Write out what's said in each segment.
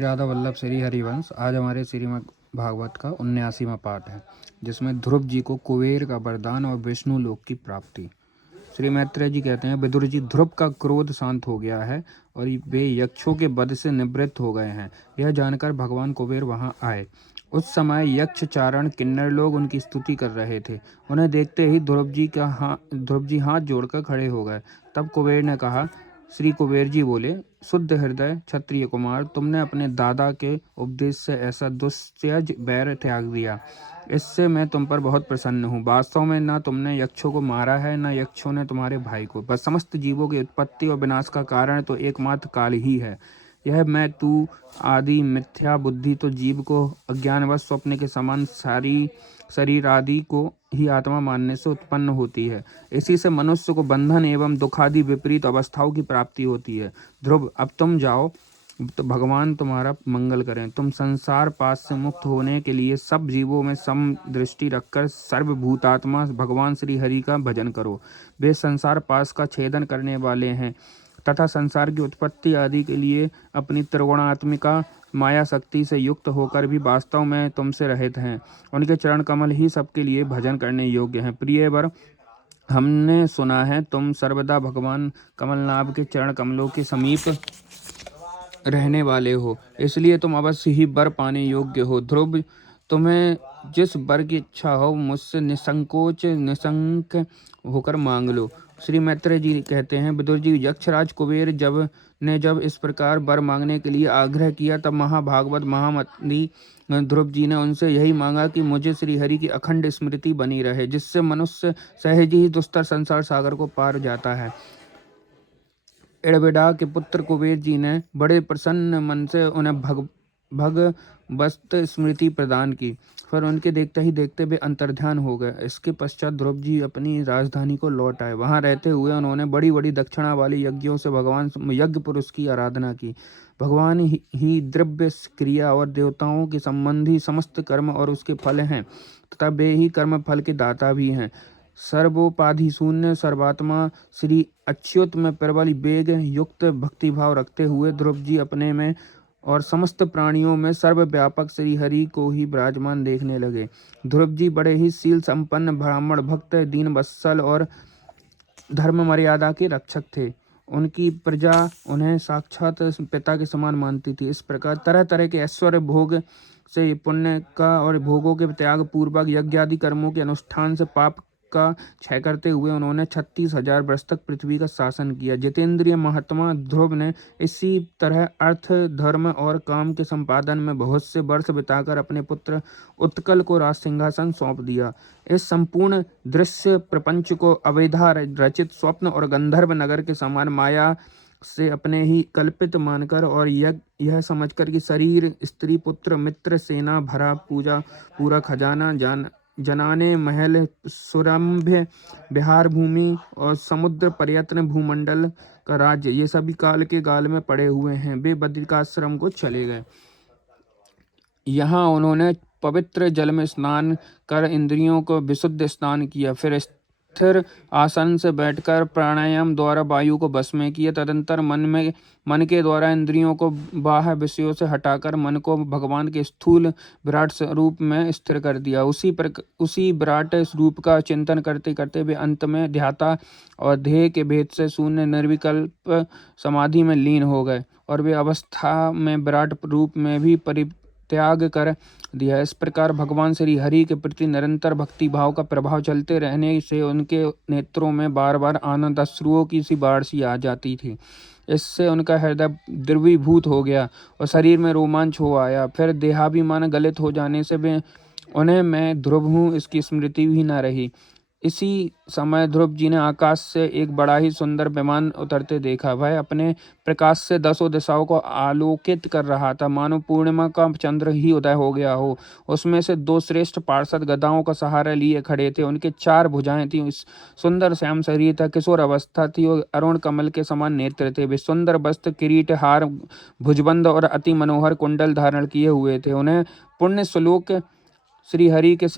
राधा वल्लभ श्री हरिवंश। आज हमारे श्रीमद् भागवत का 79वां पाठ है, जिसमें ध्रुव जी को कुबेर का वरदान और विष्णु लोक की प्राप्ति। श्री मैत्रेय जी कहते हैं, विदुर जी, ध्रुव का क्रोध शांत हो गया है और वे यक्षों के वध से निवृत्त हो गए हैं। यह जानकर भगवान कुबेर वहां आए। उस समय यक्ष चारण किन्नर लोग उनकी स्तुति कर रहे थे। उन्हें देखते ही ध्रुव जी हाथ जोड़कर खड़े हो गए। तब कुबेर ने कहा, श्री कुबेर जी बोले, शुद्ध हृदय क्षत्रिय कुमार, तुमने अपने दादा के उपदेश से ऐसा दुस्सहज बैर त्याग दिया। इससे मैं तुम पर बहुत प्रसन्न हूँ। वास्तव में न तुमने यक्षों को मारा है, न यक्षों ने तुम्हारे भाई को। बस समस्त जीवों की उत्पत्ति और विनाश का कारण तो एकमात्र काल ही है। यह मैं तू आदि मिथ्या बुद्धि तो जीव को अज्ञानवश स्वप्न के समान सारी शरीर आदि को ही आत्मा मानने से उत्पन्न होती है। इसी से मनुष्य को बंधन एवं दुखादि विपरीत अवस्थाओं की प्राप्ति होती है। ध्रुव, अब तुम जाओ, तो भगवान तुम्हारा मंगल करें। तुम संसार पास से मुक्त होने के लिए सब जीवों में सम दृष्टि रखकर सर्वभूतात्मा भगवान श्री हरि का भजन करो। वे संसार पास का छेदन करने वाले हैं तथा संसार की उत्पत्ति आदि के लिए अपनी त्रिगुणात्मिका माया शक्ति से युक्त होकर भी वास्तव में तुमसे रहित हैं। उनके चरण कमल ही सबके लिए भजन करने योग्य हैं। प्रिय वर, हमने सुना है तुम सर्वदा भगवान कमलनाभ के चरण कमलों के समीप रहने वाले हो, इसलिए तुम अवश्य ही वर पाने योग्य हो। ध्रुव, तुम्हें जिस वर की इच्छा हो मुझसे निसंकोच निसंक होकर मांग लो। श्री मैत्रेय जी कहते हैं, विदुर जी, यक्षराज कुबेर जब इस प्रकार वर मांगने के लिए आग्रह किया, तब महाभागवत महामती ध्रुव जी ने उनसे यही मांगा कि मुझे श्री हरि की अखंड स्मृति बनी रहे, जिससे मनुष्य सहज ही दुस्तर संसार सागर को पार जाता है। इड़विडा के पुत्र कुबेर जी ने बड़े प्रसन्न मन से उन्हें भगवत स्मृति प्रदान की। फिर उनके देखते ही देखते वे अंतर्ध्यान हो गए। इसके पश्चात ध्रुव जी अपनी राजधानी को लौट आए। वहां रहते हुए उन्होंने बड़ी बड़ी दक्षिणा वाली यज्ञों से भगवान यज्ञ पुरुष की आराधना की। भगवान ही द्रव्य क्रिया और देवताओं के संबंधी समस्त कर्म और उसके फल हैं तथा वे ही कर्म फल के दाता भी हैं। सर्वोपाधि शून्य सर्वात्मा श्री अच्युत में प्रबल वेग युक्त भक्तिभाव रखते हुए ध्रुव जी अपने में और समस्त प्राणियों में सर्वव्यापक श्री हरि को ही विराजमान देखने लगे। ध्रुव जी बड़े ही शील संपन्न ब्राह्मण भक्त, दीन वत्सल और धर्म मर्यादा के रक्षक थे। उनकी प्रजा उन्हें साक्षात पिता के समान मानती थी। इस प्रकार तरह तरह के ऐश्वर्य भोग से पुण्य का और भोगों के त्याग पूर्वक यज्ञ आदि कर्मों के अनुष्ठान से पाप का क्षय करते हुए उन्होंने 36,000 वर्ष तक पृथ्वी का शासन किया। जितेंद्रिय महात्मा ध्रुव ने इसी तरह अर्थ, धर्म और काम के संपादन में बहुत से वर्ष बिताकर अपने पुत्र उत्कल को राज सिंहासन सौंप दिया। इस संपूर्ण दृश्य प्रपंच को अवैधा रचित स्वप्न और गंधर्व नगर के समान माया से अपने ही कल्पित मानकर और यह समझकर कि शरीर, स्त्री, पुत्र, मित्र, सेना, भरा पूरा खजाना, जनाने, महल, सुरम्य विहार भूमि और समुद्र पर्यटन भूमंडल का राज्य, ये सभी काल के गाल में पड़े हुए हैं। वे बद्रिकाश्रम को चले गए। यहाँ उन्होंने पवित्र जल में स्नान कर इंद्रियों को विशुद्ध स्नान किया। फिर स्थिर आसन से बैठकर प्राणायाम द्वारा वायु को वश में किया। तदंतर मन के द्वारा इंद्रियों को बाह्य विषयों से हटाकर मन को भगवान के स्थूल विराट स्वरूप में स्थिर कर दिया। उसी विराट रूप का चिंतन करते करते वे अंत में ध्याता और ध्येय के भेद से शून्य निर्विकल्प समाधि में लीन हो गए और वे अवस्था में विराट रूप में भी त्याग कर दिया। इस प्रकार भगवान श्री हरि के प्रति निरंतर भक्ति भाव का प्रभाव चलते रहने से उनके नेत्रों में बार बार आनंद अश्रुओं की सी बाढ़ सी आ जाती थी। इससे उनका हृदय द्रवीभूत हो गया और शरीर में रोमांच हो आया। फिर देहाभिमान गलित हो जाने से वे उन्हें मैं ध्रुव हूँ इसकी स्मृति भी न रही। इसी समय ध्रुव जी ने आकाश से एक बड़ा ही सुंदर विमान उतरते देखा। वह अपने प्रकाश से दसों दिशाओं को आलोकित कर रहा था, मानो पूर्णिमा का चंद्र ही उदय हो गया हो। उसमें से 2 श्रेष्ठ पार्षद गदाओं का सहारा लिए खड़े थे। उनके 4 भुजाएं थीं, सुंदर श्याम शरीर था, किशोर अवस्था थी और अरुण कमल के समान नेत्र थे। वे सुंदर वस्त्र, किरीट, हार, भुजबंद और अति मनोहर कुंडल धारण किए हुए थे। उन्हें पुण्य श्लोक श्री हरि के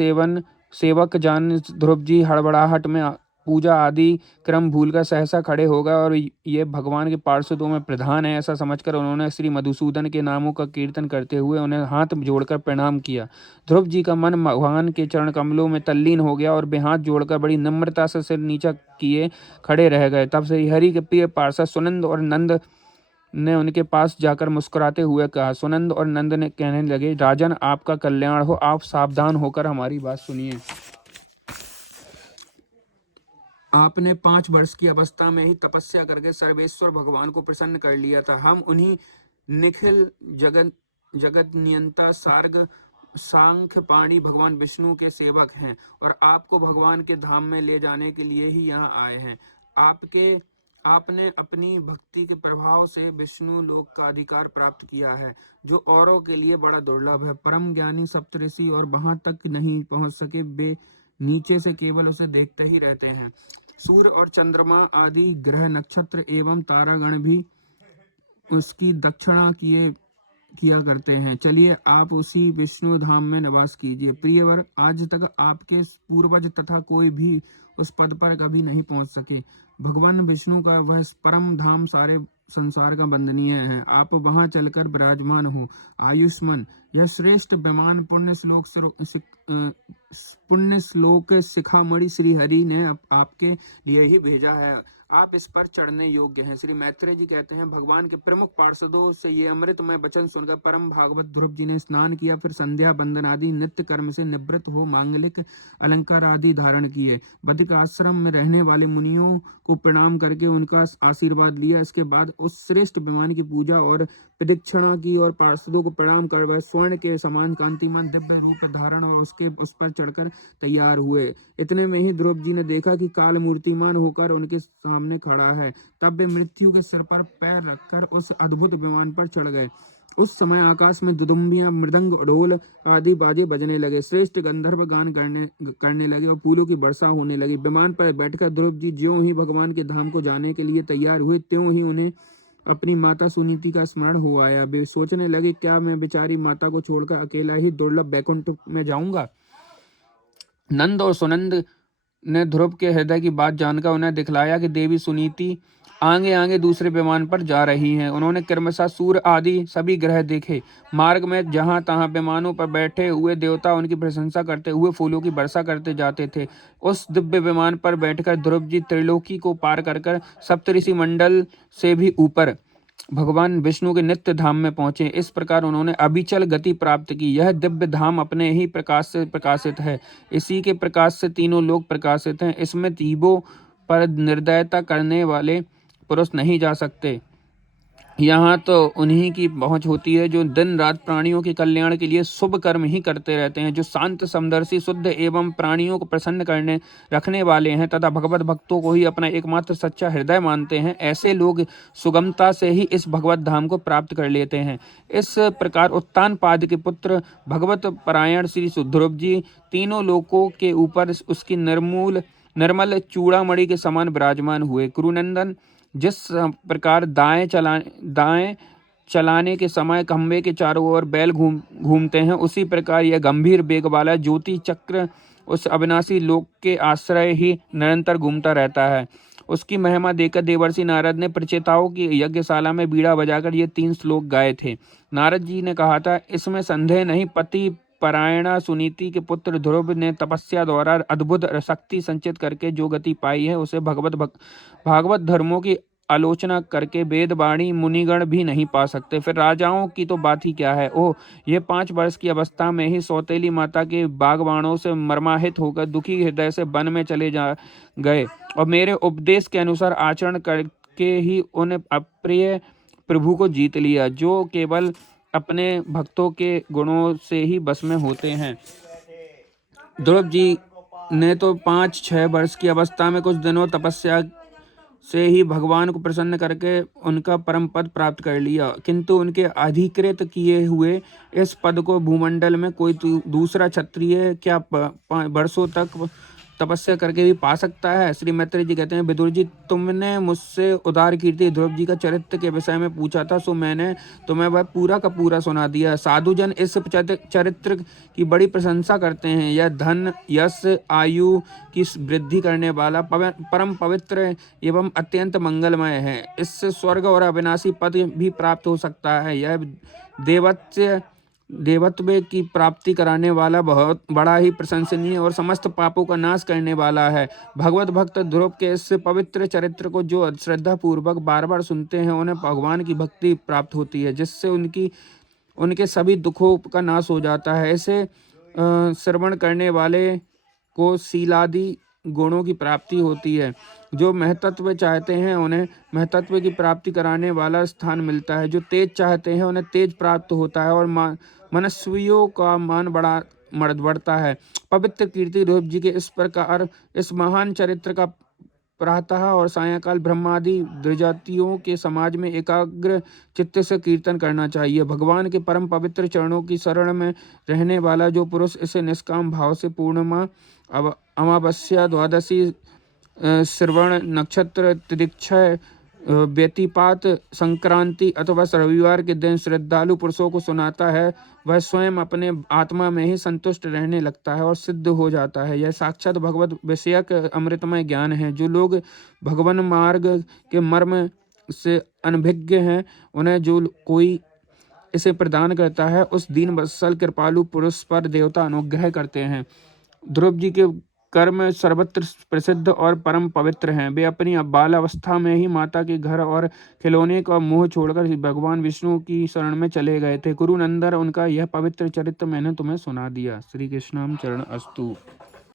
सेवक जान ध्रुव जी हड़बड़ाहट में पूजा आदि क्रम भूलकर सहसा खड़े हो गए और ये भगवान के पार्षदों में प्रधान है ऐसा समझकर उन्होंने श्री मधुसूदन के नामों का कीर्तन करते हुए उन्हें हाथ जोड़कर प्रणाम किया। ध्रुव जी का मन भगवान के चरण कमलों में तल्लीन हो गया और वे हाथ जोड़कर बड़ी नम्रता से सिर नीचा किए खड़े रह गए। तब से हरि के प्रिय पार्षद सुनंद और नंद ने उनके पास जाकर मुस्कुराते हुए कहा। सुनंद और नंद ने कहने लगे, राजन आपका कल्याण हो, आप सावधान होकर हमारी बात सुनिए। आपने 5 वर्ष की अवस्था में ही तपस्या करके सर्वेश्वर भगवान को प्रसन्न कर लिया था। हम उन्हीं निखिल जगत जगत नियंता सार्ग सांख्य पाणी भगवान विष्णु के सेवक हैं और आपको भगवान के धाम में ले जाने के लिए ही यहाँ आए हैं। आपने अपनी भक्ति के प्रभाव से विष्णु लोक का अधिकार प्राप्त किया है, जो औरों के लिए बड़ा दुर्लभ है। परम ज्ञानी सप्तऋषि और वहां तक नहीं पहुंच सके, वे नीचे से केवल उसे देखते ही रहते हैं। सूर्य और चंद्रमा आदि ग्रह नक्षत्र एवं तारागण भी उसकी दक्षिणा किया करते हैं। चलिए आप उसी विष्णु धाम में निवास कीजिए। प्रियवर, आज तक आपके पूर्वज तथा कोई भी उस पद पर कभी नहीं पहुंच सके। भगवान विष्णु का वह परम धाम सारे संसार का वंदनीय है। आप वहां चलकर विराजमान हो। आयुष्मान, यह श्रेष्ठ विमान पुण्य श्लोक शिखामणि श्री हरि ने आपके लिए ही भेजा है। आप इस पर चढ़ने योग्य हैं। श्री मैत्रेय जी कहते हैं, भगवान के प्रमुख पार्षदों से ये अमृतमय वचन सुनकर परम भागवत ध्रुव जी ने स्नान किया, फिर संध्या बंदन आदि नित्य कर्म से निवृत्त हो मांगलिक अलंकार आदि धारण किए। बद्रिक आश्रम में रहने वाले मुनियों को प्रणाम करके उनका आशीर्वाद लिया। इसके बाद उस श्रेष्ठ विमान की पूजा और प्रदक्षिणा की और पार्षदों को प्रणाम कर वह स्वर्ण के समान कांतिमान दिव्य रूप धारण और उस पर चढ़कर तैयार हुए। इतने में ही ध्रुव जी ने देखा कि काल मूर्तिमान होकर उनके सामने खड़ा है। तब वे मृत्यु के सिर पर पैर रखकर उस अद्भुत विमान पर चढ़ गए। उस समय आकाश में दुदुम्बियां, मृदंग, ढोल आदि बाजे बजने लगे। श्रेष्ठ गंधर्व गान करने लगे और फूलों की वर्षा होने लगी। विमान पर बैठकर ध्रुव जी ज्यों ही भगवान के धाम को जाने के लिए तैयार हुए, त्यों ही उन्हें अपनी माता सुनीति का स्मरण हो आया। वे सोचने लगे, क्या मैं बेचारी माता को छोड़कर अकेला ही दुर्लभ बैकुंठ में जाऊंगा। नंद और सुनंद ने ध्रुव के हृदय की बात जानकर उन्हें दिखलाया कि देवी सुनीति आगे आगे दूसरे विमान पर जा रही हैं। उन्होंने क्रमशः सूर्य आदि सभी ग्रह देखे। मार्ग में जहां तहां विमानों पर बैठे हुए देवता उनकी प्रशंसा करते हुए फूलों की वर्षा करते जाते थे। उस दिव्य विमान पर बैठकर ध्रुव जी त्रिलोकी को पार कर सप्तऋषि मंडल से भी ऊपर भगवान विष्णु के नित्य धाम में पहुंचे। इस प्रकार उन्होंने अविचल गति प्राप्त की। यह दिव्य धाम अपने ही प्रकाश से प्रकाशित है। इसी के प्रकाश से तीनों लोक प्रकाशित हैं। इसमें जीवों पर निर्दयता करने वाले पुरुष नहीं जा सकते। यहाँ तो उन्हीं की पहुंच होती है जो दिन रात प्राणियों के कल्याण के लिए शुभ कर्म ही करते रहते हैं, जो शांत, समदर्शी, शुद्ध एवं प्राणियों को प्रसन्न करने रखने वाले हैं तथा भगवत भक्तों को ही अपना एकमात्र सच्चा हृदय मानते हैं। ऐसे लोग सुगमता से ही इस भगवत धाम को प्राप्त कर लेते हैं। इस प्रकार उत्तानपाद के पुत्र भगवत परायण श्री ध्रुव जी तीनों लोकों के ऊपर उसकी निर्मल चूड़ामणि के समान विराजमान हुए। कुरुनंदन, जिस प्रकार दाएं चलाने के समय खंबे के चारों ओर बैल घूमते हैं, उसी प्रकार यह गंभीर वेग वाला ज्योति चक्र उस अविनाशी लोक के आश्रय ही निरंतर घूमता रहता है। उसकी महिमा देखकर देवर्षि नारद ने प्रचेताओं की यज्ञशाला में बीड़ा बजाकर ये 3 श्लोक गाए थे। नारद जी ने कहा था, इसमें संदेह नहीं, पति परायणा सुनीति के पुत्र ध्रुव ने तपस्या द्वारा अद्भुत शक्ति संचित करके जो गति पाई है, उसे भागवत धर्मों की आलोचना करके वेदवाणी मुनिगण भी नहीं पा सकते। फिर राजाओं की तो बात ही क्या है। ओह, ये 5 वर्ष की अवस्था में ही सौतेली माता के बागबाणों से मर्माहित होकर दुखी हृदय से वन में चले गए और मेरे उपदेश के अनुसार आचरण करके ही उन अप्रिय प्रभु को जीत लिया, जो केवल अपने भक्तों के गुणों से ही बस में होते हैं। ध्रुव जी ने तो 5-6 वर्ष की अवस्था में कुछ दिनों तपस्या से ही भगवान को प्रसन्न करके उनका परम पद प्राप्त कर लिया, किंतु उनके अधिकृत किए हुए इस पद को भूमंडल में कोई दूसरा क्षत्रिय क्या वर्षों तक तपस्या करके भी पा सकता है। श्री मैत्रेय जी कहते हैं, विदुर जी, तुमने मुझसे उदार कीर्ति ध्रुव जी का चरित्र के विषय में पूछा था, सो मैंने तुम्हें वह पूरा का पूरा सुना दिया। साधुजन इस चरित्र की बड़ी प्रशंसा करते हैं। यह धन, यश, आयु की वृद्धि करने वाला परम पवित्र एवं अत्यंत मंगलमय है। इससे स्वर्ग और अविनाशी पद भी प्राप्त हो सकता है। यह देवत्व की प्राप्ति कराने वाला बहुत बड़ा ही प्रशंसनीय और समस्त पापों का नाश करने वाला है। भगवत भक्त ध्रुव के इस पवित्र चरित्र को जो श्रद्धा पूर्वक बार बार सुनते हैं, उन्हें भगवान की भक्ति प्राप्त होती है, जिससे उनके सभी दुखों का नाश हो जाता है। इसे श्रवण करने वाले को शीलादि गुणों की प्राप्ति होती है। जो महतत्व चाहते हैं, उन्हें महतत्व की प्राप्ति कराने वाला स्थान मिलता है। जो तेज चाहते हैं, उन्हें तेज प्राप्त होता है और मनस्वियों का मान बढ़ता है। पवित्र कीर्ति ध्रुव जी के इस प्रकार इस महान चरित्र का प्रातः और सायंकाल ब्रह्मादि द्विजातियों के समाज में एकाग्र चित्त से कीर्तन करना चाहिए। भगवान के परम पवित्र चरणों की शरण में रहने वाला जो पुरुष इसे निष्काम भाव से पूर्णिमा, अमावस्या, द्वादशी, श्रवण नक्षत्र, तिदीक्षा, व्यतिपात, संक्रांति अथवा रविवार के दिन श्रद्धालु पुरुषों को सुनाता है, वह स्वयं अपने आत्मा में ही संतुष्ट रहने लगता है और सिद्ध हो जाता है। यह साक्षात भगवत विषयक अमृतमय ज्ञान है। जो लोग भगवान मार्ग के मर्म से अनभिज्ञ हैं, उन्हें जो कोई इसे प्रदान करता है, उस दीन वत्सल कृपालु पुरुष पर देवता अनुग्रह करते हैं। ध्रुव जी के कर्म सर्वत्र प्रसिद्ध और परम पवित्र हैं। वे अपनी बाल अवस्था में ही माता के घर और खिलौने का मोह छोड़कर भगवान विष्णु की शरण में चले गए थे। गुरु नंदन, उनका यह पवित्र चरित्र मैंने तुम्हें सुना दिया। श्री कृष्णाम चरण अस्तु।